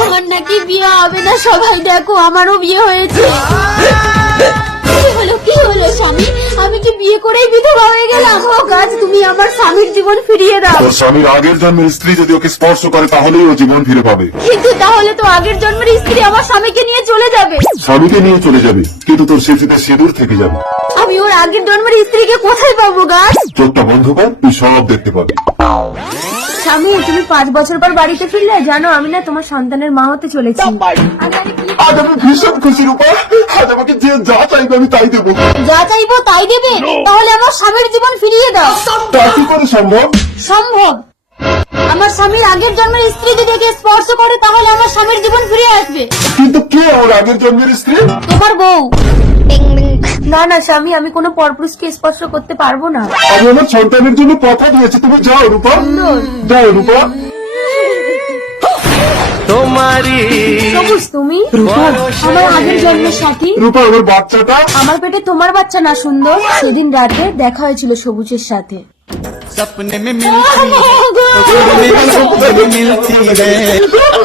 আমার নাকি বিয়ে হবে না, সবাই দেখো আমারও বিয়ে হয়েছে। কি হলো স্বামী, আমি কি বিয়ে করেই বিধবা হয়ে গেলাম? ও গাছ, তুমি আমার স্বামীর জীবন ফিরিয়ে দাও। তোর স্বামীর আগের জন্মের স্ত্রী যদি ওকে স্পর্শ করে তাহলেই ও জীবন ফিরে পাবে। কিন্তু তাহলে তো আগের জন্মের স্ত্রী আমার স্বামীকে নিয়ে চলে যাবে। স্বামীকে নিয়ে চলে যাবে, কিন্তু তোর স্মৃতিতে সিঁদুর থেকে যাবে। আমি ওর আগের জন্মের স্ত্রীকে কোথায় পাবো গাছ? চোখটা বন্ধ কর, তুই সব দেখতে পাবি। স্বামী, তুমি 5 বছর পর বাড়িতে ফিরলে। জানো, আমি না তোমার সন্তানের মা হতে চলেছি। আজ আমি ভীষণ খুশি রূপা, আজ আমাকে যে যা চাইবে আমি তাই দেবো। যা চাইবো তাই দেবে? তাহলে আমার স্বামীর জীবন ফিরিয়ে দাও। তা কি করে সম্ভব? সম্ভব। আমার স্বামীর আগের জন্মের স্ত্রী যদি একে স্পর্শ করে তাহলে আমার স্বামীর জীবন ফিরে আসবে। কিন্তু কে ওর আগের জন্মের স্ত্রী? তোমার বউ। না না স্বামী, আমি কোনো পরপুরুষকে স্পর্শ করতে পারবো না। আমি আমার সন্তানের জন্য কথা দিয়েছি, তুমি যাও রূপা, যাও রূপা। সবুজ, তুমি আমার আগের জন্মের সাথী। রূপা, আমার বাচ্চাটা। আমার পেটে তোমার বাচ্চা না সুন্দর? সেদিন রাতে দেখা হয়েছিল সবুজের সাথে। सपने में मिलती है।